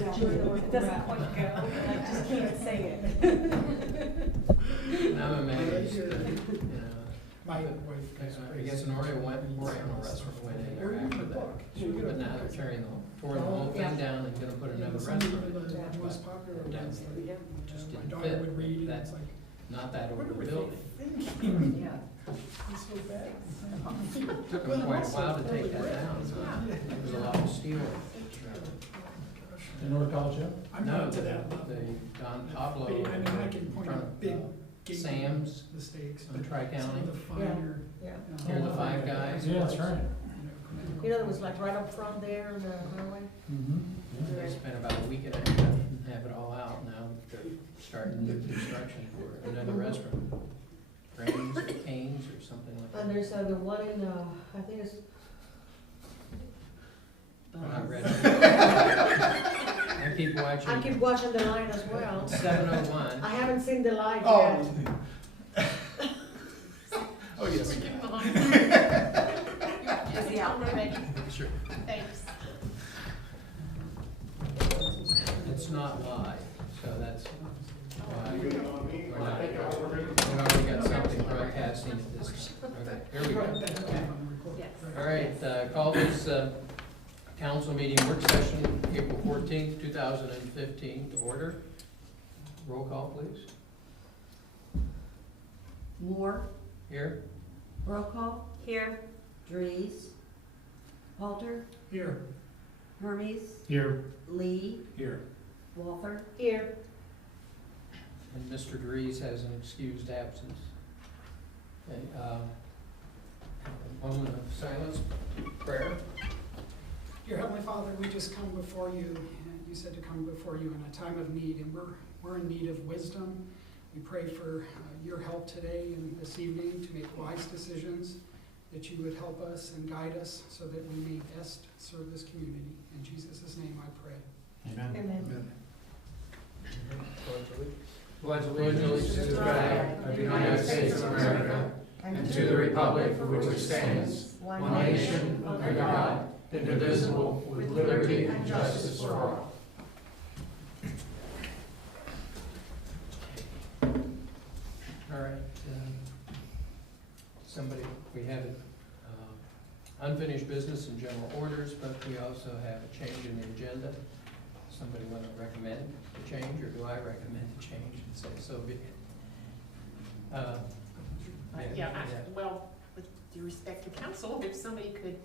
It doesn't quite go, I just can't say it. And I'm amazed, My wife I guess an Oriental restaurant went in there after that, but now they're tearing the whole thing down and gonna put another restaurant in. The most popular ones, like, Just my didn't daughter fit. would read, and That's it's like, not that old what a are they building. thinking? Yeah. It's so bad. Took them quite a while to take that down, so there was a lot of steel. In North College, yeah? I'm No, not to the that level. Don Pablo. I mean, I can point front out of, big gate Sam's mistakes, on but Tri-County. some of the finer. Yeah. Here are the five guys. Yeah, that's right. You know, it was like right up front there in the highway. Mm-hmm. They spent about a week and a half and have it all out. Now they're starting new construction for another restaurant. Grains or Canes or something like And that. there's the one in, I think it's. I'm not ready. I keep watching. I keep watching the line as well. 701. I haven't seen the line Oh. yet. Oh, yes. Is the outlet ready? Sure. Thanks. It's not live, so that's why we're not. We've already got something broadcasting at this. Okay, here we go. Yes. All right, call this council meeting work session, April 14th, 2015 to order. Roll call, please. Moore, Here. roll call, Here. Dries, Halter, Here. Hermes, Here. Lee, Here. Walther, Here. And Mr. Dries has an excused absence. Okay, a moment of silence, prayer. Dear Heavenly Father, we just come before you, and you said to come before you in a time of need, and we're in need of wisdom. We pray for your help today and this evening to make wise decisions, that you would help us and guide us so that we may best serve this community. In Jesus' name I pray. Amen. Amen. Pledge allegiance to the flag of the United States of America and to the republic for which it stands, one nation, under God, indivisible, with liberty and justice for all. All right, we have unfinished business and general orders, but we also have a change in the agenda. Somebody want to recommend the change, or do I recommend the change and say so be it? Well, with due respect to council, if somebody could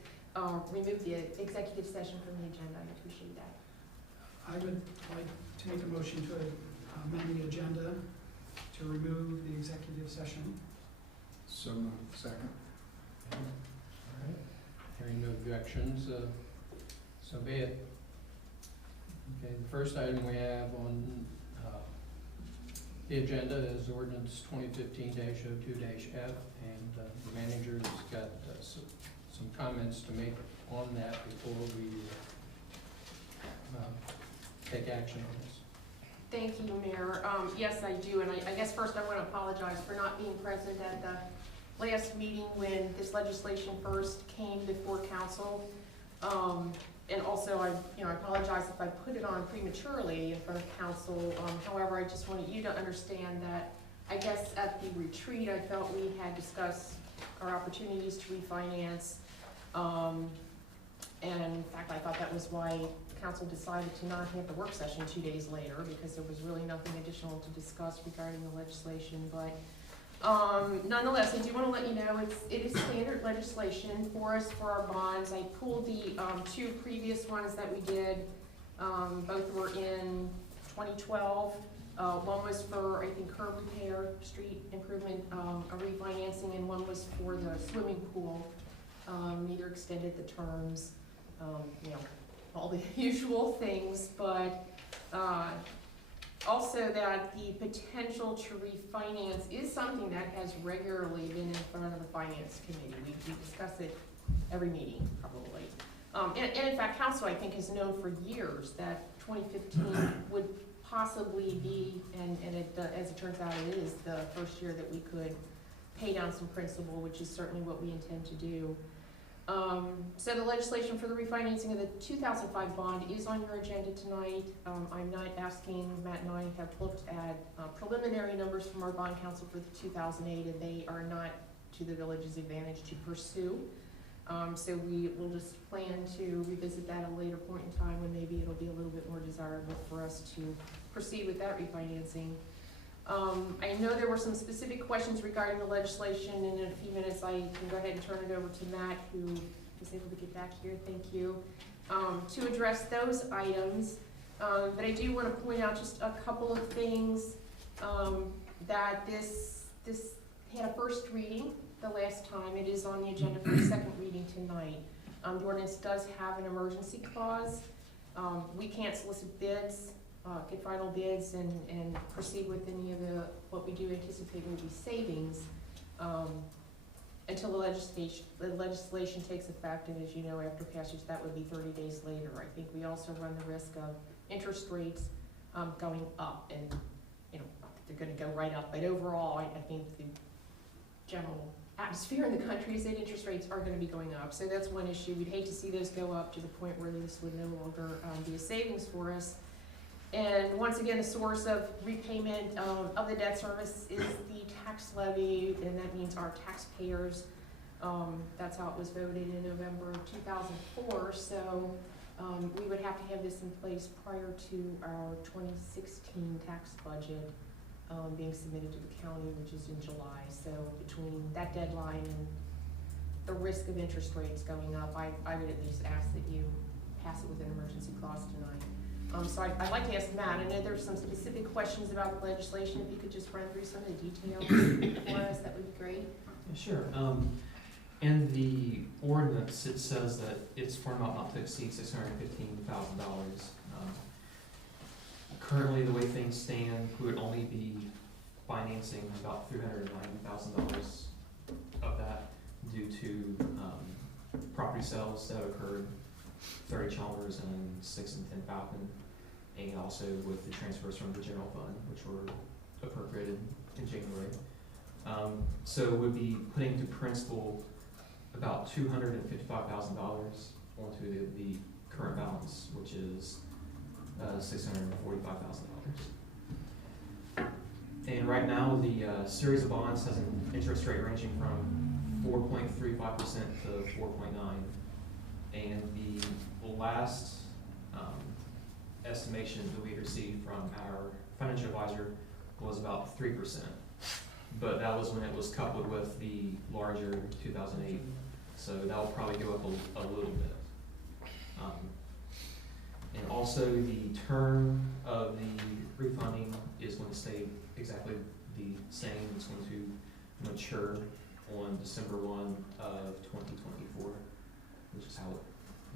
remove the executive session from the agenda, I'd appreciate that. I would like to make a motion to amend the agenda to remove the executive session. So moved. Second. All right, hearing no objections, so be it. Okay, the first item we have on the agenda is ordinance 2015-02-F, and the manager's got some comments to make on that before we take action on this. Thank you, Mayor. Yes, I do, and I guess first I want to apologize for not being present at the last meeting when this legislation first came before council. And also, I apologize if I put it on prematurely in front of council. However, I just wanted you to understand that I guess at the retreat, I felt we had discussed our opportunities to refinance. And in fact, I thought that was why council decided to not have the work session 2 days later, because there was really nothing additional to discuss regarding the legislation. But nonetheless, I do want to let you know it is standard legislation for us for our bonds. I pulled the two previous ones that we did. Both were in 2012. One was for, I think, curb repair, street improvement, a refinancing, and one was for the swimming pool. Neither extended the terms, all the usual things, but also that the potential to refinance is something that has regularly been in front of the finance committee. We discuss it every meeting, probably. And in fact, council, I think, has known for years that 2015 would possibly be, and as it turns out, it is the first year that we could pay down some principal, which is certainly what we intend to do. So the legislation for the refinancing of the 2005 bond is on your agenda tonight. I'm not asking, Matt and I have looked at preliminary numbers from our bond council for the 2008, and they are not to the village's advantage to pursue. So we will just plan to revisit that at a later point in time when maybe it'll be a little bit more desirable for us to proceed with that refinancing. I know there were some specific questions regarding the legislation, and in a few minutes I can go ahead and turn it over to Matt, who is able to get back here, thank you, to address those items. But I do want to point out just a couple of things, that this had a first reading the last time. It is on the agenda for a second reading tonight. The ordinance does have an emergency clause. We can't solicit bids, get final bids and proceed with any of what we do anticipate will be savings, until the legislation takes effect, and as you know, after passage, that would be 30 days later. I think we also run the risk of interest rates, going up, and, you know, not that they're gonna go right up, but overall, I think the general atmosphere in the country is that interest rates are gonna be going up, so that's one issue. We'd hate to see those go up to the point where this would no longer be a savings for us. And once again, the source of repayment of the debt service is the tax levy, and that means our taxpayers. That's how it was voted in November of 2004, so we would have to have this in place prior to our 2016 tax budget being submitted to the county, which is in July. So between that deadline and the risk of interest rates going up, I would at least ask that you pass it with an emergency clause tonight. So I'd like to ask Matt, I know there's some specific questions about the legislation. If you could just run through some of the details for us, that would be great. Yeah, sure. In the ordinance, it says that it's for an amount not to exceed $615,000. Currently, the way things stand, we would only be financing about $390,000 of that due to property sales that occurred, 30 Chalmers and 6 and 10 Falcon, and also with the transfers from the general fund, which were appropriated in January. So we'd be putting to principal about $255,000 onto the current balance, which is $645,000. And right now, the series of bonds has an interest rate ranging from 4.35% to 4.9%. And the last estimation that we received from our financial advisor was about 3%. But that was when it was coupled with the larger 2008. So that will probably go up a little bit. And also the term of the refunding is going to stay exactly the same. It's going to mature on December 1 of 2024, which is how it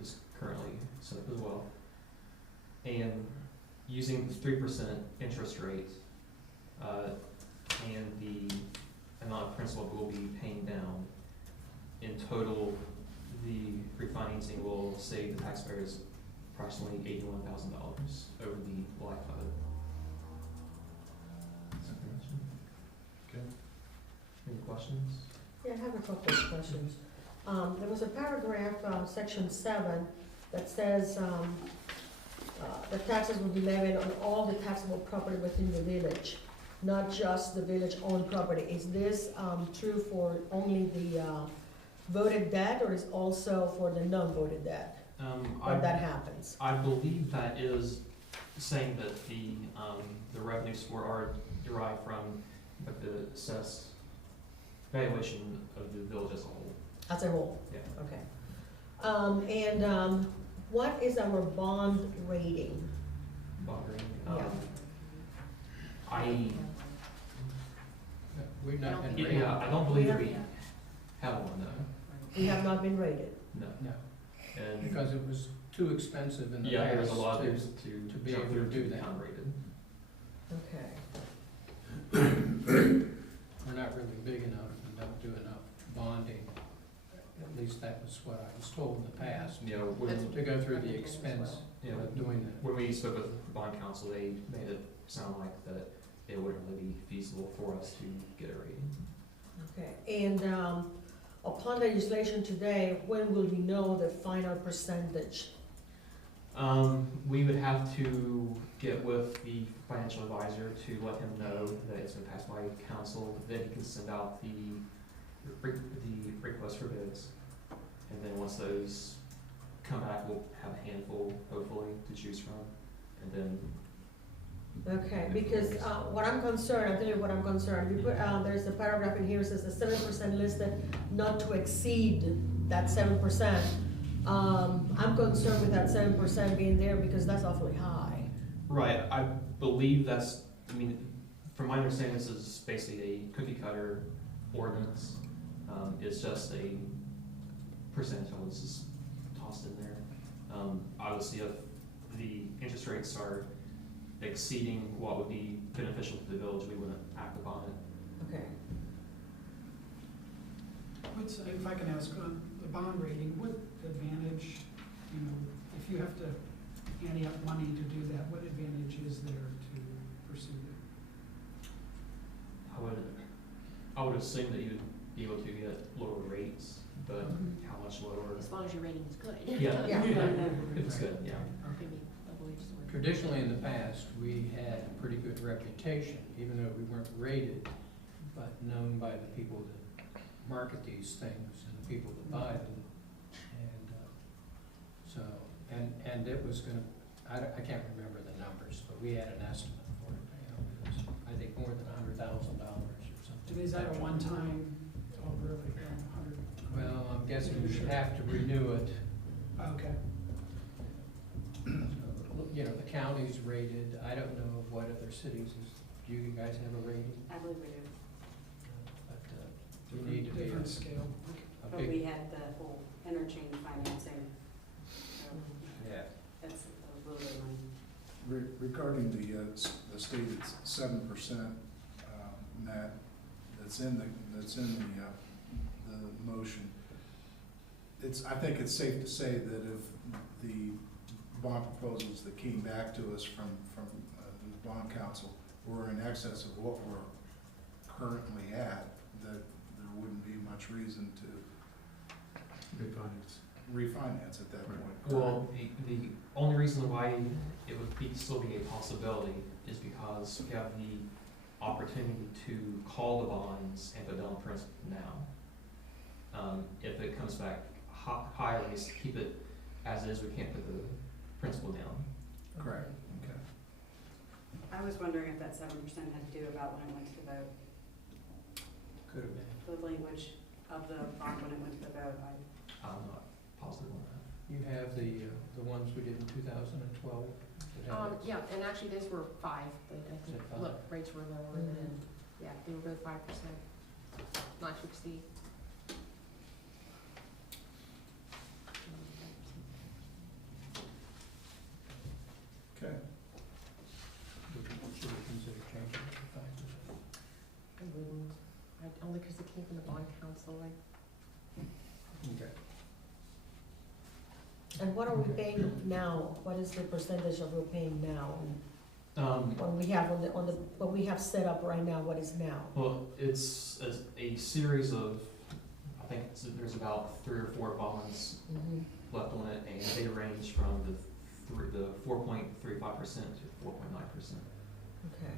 is currently set up as well. And using the 3% interest rate and the amount of principal we'll be paying down, in total, the refinancing will save the taxpayers approximately $81,000 over the life of it. Okay. Any questions? Yeah, I have a couple of questions. There was a paragraph, section 7, that says, the taxes will be levied on all the taxable property within the village, not just the village-owned property. Is this, true for only the, voted debt, or is also for the non-voted debt? When that happens? I believe that is saying that the revenues are derived from like the assessed valuation of the village as a whole. As a whole? Yeah. Okay. What is our bond rating? Bond rating. We've not been Yeah, rated. Yeah, I don't believe we have one though. We have not been rated. No. No, And because it was too expensive in the yeah, there's past a lot to, to to be jump able to through do that. unrated. Okay. We're not really big enough and don't do enough bonding. At least that was what I was told in the past, You know, when, to go through the expense you know, of doing that. when we spoke with the bond council, they made it sound like that it wouldn't really be feasible for us to get a rating. Okay, and upon legislation today, when will you know the final percentage? We would have to get with the financial advisor to let him know that it's been passed by council, then he can send out the request for bids. And then once those come back, we'll have a handful, hopefully, to choose from, and then. Okay, because, what I'm concerned, I'll tell you what I'm concerned, you put, there's a paragraph in here, that says the 7% listed not to exceed that 7%. I'm concerned with that 7% being there because that's awfully high. Right, I believe that's, I mean, from my understanding, this is basically a cookie cutter ordinance. It's just a percentage of what's just tossed in there. Obviously, if the interest rates are exceeding what would be beneficial to the village, we wouldn't act upon it. Okay. What's, if I can ask, on the bond rating, what advantage, you know, if you have to ante up money to do that, what advantage is there to pursue it? I would assume that you would be able to get lower rates, but how much lower? As long as your rating is good. Yeah, Yeah. if it's good, yeah. Maybe double-edged sword. Traditionally, in the past, we had a pretty good reputation, even though we weren't rated, but known by the people that market these things and the people that buy them. And so, and it was gonna, I can't remember the numbers, but we had an estimate for it. You know, it was, I think, more than $100,000 or something. And is that a one-time, oh, really, 100? Well, I'm guessing we should have to renew it. Okay. You know, the county's rated, I don't know what other cities is, do you guys have a rating? I believe we do, But you need to be Different scale. Okay. a but we big, had the whole interchange financing, so yeah. that's a little bit of money. Regarding the stated 7%, Matt, that's in the motion, I think it's safe to say that if the bond proposals that came back to us from the bond council were in excess of what we're currently at, that there wouldn't be much reason to refinance at that point. Well, the only reason why it would still be a possibility is because we have the opportunity to call the bonds and put down principal now. If it comes back higher, we just keep it as is, we can't put the principal down. Correct, okay. I was wondering if that 7% had to do about when it went to the vote, Could have been. the language of the bond when it went to the vote. I'm not positive on that. You have the ones we did in 2012? Yeah, and actually these were 5, but I think, Is it 5? look, rates were lower than, yeah, they were both 5%, not to exceed. Okay. Should we consider changing it to 5%? I wouldn't, only because it came from the bond council, Okay. And what are we paying now? What is the percentage that we're paying now? When we have what we have set up right now, what is now? Well, it's a series of, I think there's about 3 or 4 bonds left on it, and they range from the 4.35% to 4.9%. Okay.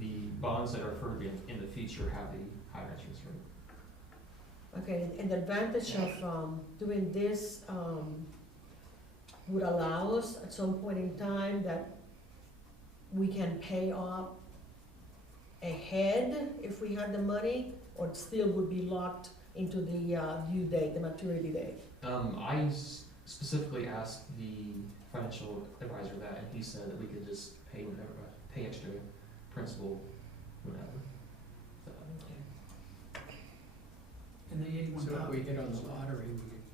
The bonds that are further in the future have a higher interest rate. Okay, and the advantage of doing this would allow us at some point in time that we can pay off ahead if we had the money, or it still would be locked into the due date, the maturity date. I specifically asked the financial advisor that, and he said that we could just pay extra principal whenever. So, And the 81,000. So if we hit on the lottery, we could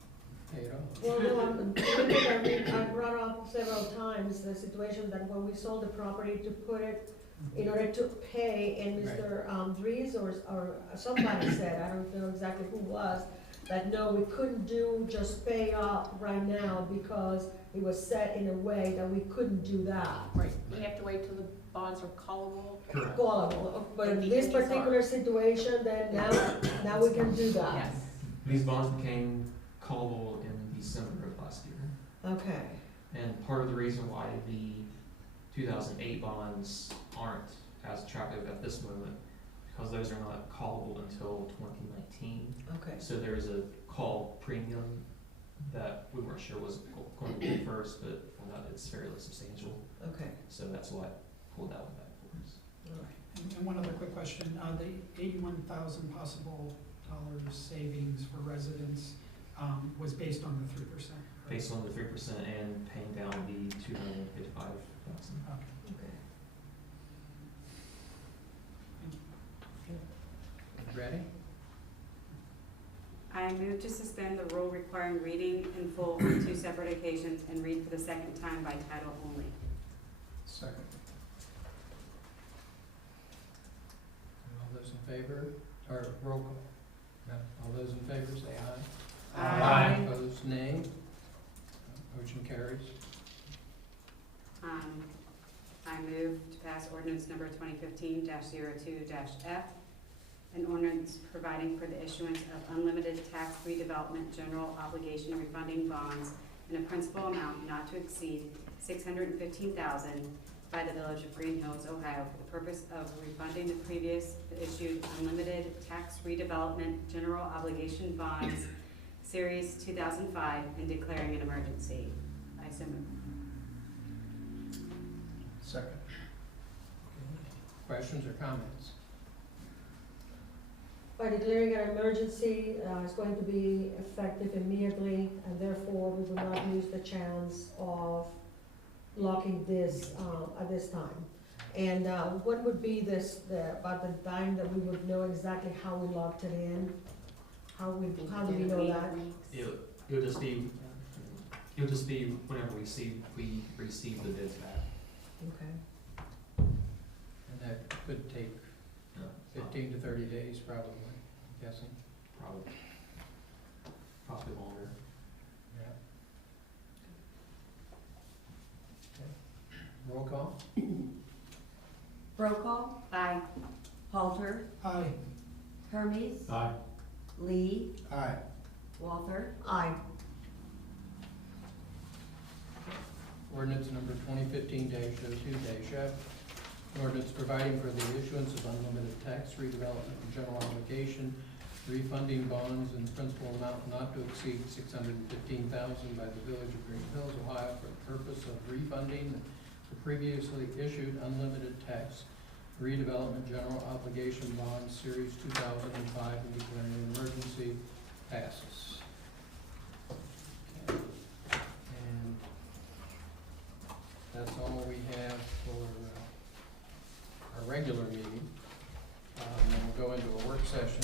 pay it off. Well, no, I brought up several times the situation that when we sold the property to put it, in order to pay, and Mr. Dries or somebody said, I don't know exactly who was, that no, we couldn't just pay off right now because it was set in a way that we couldn't do that. right, we have to wait till the bonds are callable. Callable, but in this particular situation, then now we can do that. Yes, These bonds became callable in December of last year. Okay, And part of the reason why the 2008 bonds aren't as attractive at this moment, because those are not callable until 2019. okay, So there's a call premium that we weren't sure was going to be first, but found out it's fairly substantial. okay, So that's why I pulled that one back for us. all right. And one other quick question, the 81,000 possible dollars savings for residents, was based on the 3%? Based on the 3% and paying down the 255,000. Okay. Okay. Ready? I move to suspend the rule requiring reading in full on 2 separate occasions and read for the second time by title only. Second. All those in favor, or roll call? No. All those in favor say aye. Aye. Opposed, nay. Motion carries. I move to pass ordinance number 2015-02-F, an ordinance providing for the issuance of unlimited tax redevelopment general obligation refunding bonds in a principal amount not to exceed $615,000 by the Village of Greenhills, Ohio, for the purpose of refunding the previous issued unlimited tax redevelopment general obligation bonds, Series 2005, and declaring an emergency. I so move. Second. Questions or comments? By declaring an emergency, it's going to be effective immediately, and therefore we will not use the chance of locking this at this time. And what would be about the time that we would know exactly how we locked it in? How do we know that? It'll just be whenever we receive the bids back. Okay. And that could take No, it's not 15 to 30 days probably, I'm guessing. Probably. Possibly longer. Yeah. Roll call? Brokaw, Aye. Halter, Aye. Hermes, Aye. Lee, Aye. Walther, Aye. Ordinance number 2015-02-F. Ordinance providing for the issuance of unlimited tax redevelopment and general obligation refunding bonds in principal amount not to exceed $615,000 by the Village of Greenhills, Ohio, for the purpose of refunding the previously issued unlimited tax redevelopment general obligation bonds, Series 2005, and declaring an emergency, passes. Okay. And that's all we have for our regular meeting. Then we'll go into a work session.